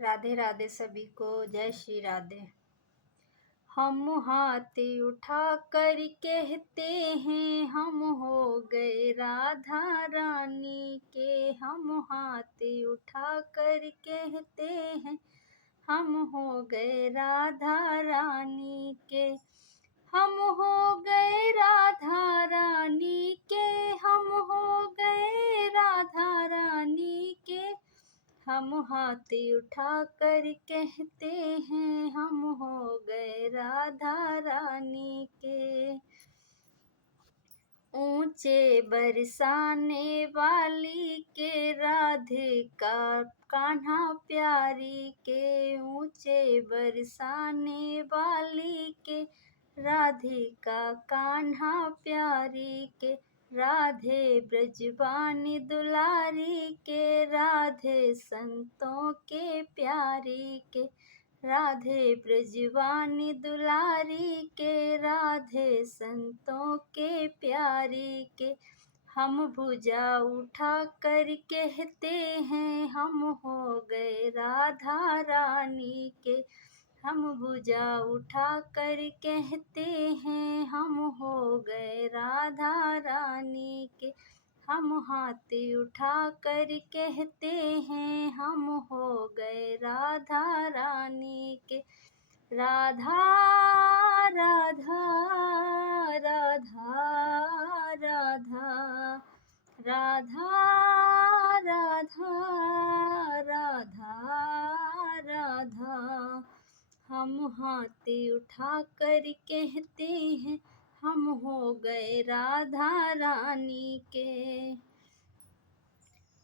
राधे राधे सभी को, जय श्री राधे। हम हाथ उठा कर कहते हैं हम हो गए राधा रानी के। हम हाथ उठा कर कहते हैं हम हो गए राधा रानी के। हम हो गए राधा रानी के। हम हो गए राधा रानी के। हम हाथ उठा कर कहते हैं हम हो गए राधा रानी के। ऊंचे बरसाने वाली के राधिका कान्हा प्यारी के। ऊंचे बरसाने वाली के राधिका कान्हा प्यारी के। राधे ब्रजवानी दुलारी के। राधे संतों के प्यारी के। राधे ब्रजवानी दुलारी के। राधे संतों के प्यारी के। हम भुजा उठा कर कहते हैं हम हो गए राधा रानी के। हम भुजा उठा कर कहते हैं हम हो गए राधा रानी के। हम हाथ उठा कर कहते हैं हम हो गए राधा रानी के। राधा राधा राधा राधा राधा राधा राधा राधा। हम हाथ उठा कर कहते हैं हम हो गए राधा रानी के।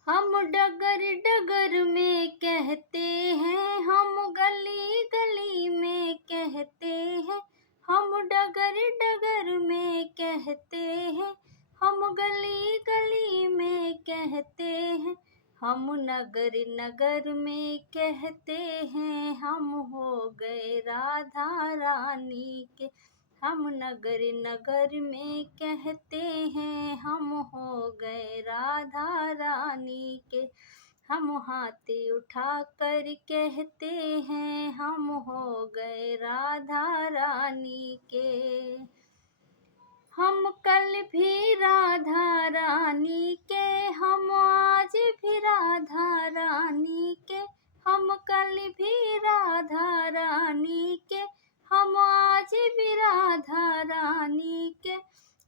हम डगर डगर में कहते हैं हम गली गली में कहते हैं। हम डगर डगर में कहते हैं हम गली गली में कहते हैं। हम नगर नगर में कहते हैं हम हो गए राधा रानी के। हम नगर नगर में कहते हैं हम हो गए राधा रानी के। हम हाथ उठा कर कहते हैं हम हो गए राधा रानी के। हम कल भी राधा रानी के। हम आज भी राधा रानी के। हम कल भी राधा रानी के। हम आज भी राधा रानी के।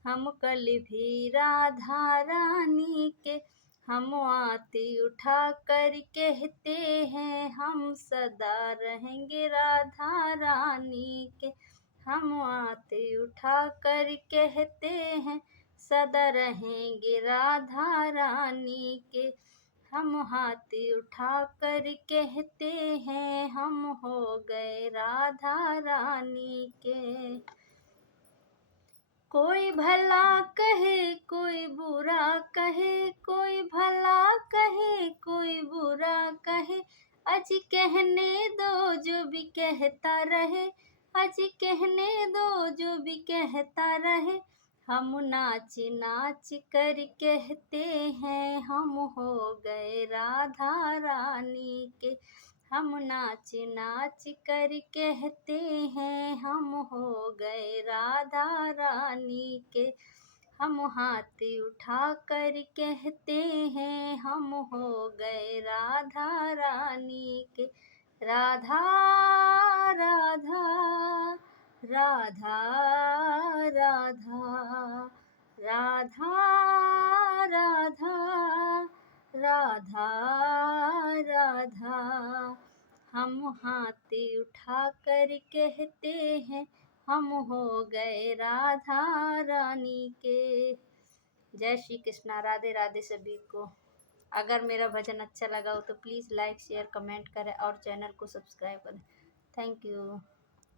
हम कल भी राधा रानी के। हम आरती उठा कर कहते हैं हम सदा रहेंगे राधा रानी के। हम आरती उठा कर कहते हैं सदा रहेंगे राधा रानी के। हम हाथ उठा कर कहते हैं हम हो गए राधा रानी के। कोई भला कहे कोई बुरा कहे। कोई भला कहे कोई बुरा कहे। आज कहने दो जो भी कहता रहे। आज कहने दो जो भी कहता रहे। हम नाच नाच कर कहते हैं हम हो गए राधा रानी के। हम नाच नाच कर कहते हैं हम हो गए राधा रानी के। हम हाथ उठा कर कहते हैं हम हो गए राधा रानी के। राधा राधा राधा राधा राधा राधा राधा राधा। हम हाथ उठा कर कहते हैं हम हो गए राधा रानी के। जय श्री कृष्णा। राधे राधे सभी को। अगर मेरा भजन अच्छा लगा हो तो प्लीज़ लाइक शेयर कमेंट करें और चैनल को सब्सक्राइब करें। Thank you.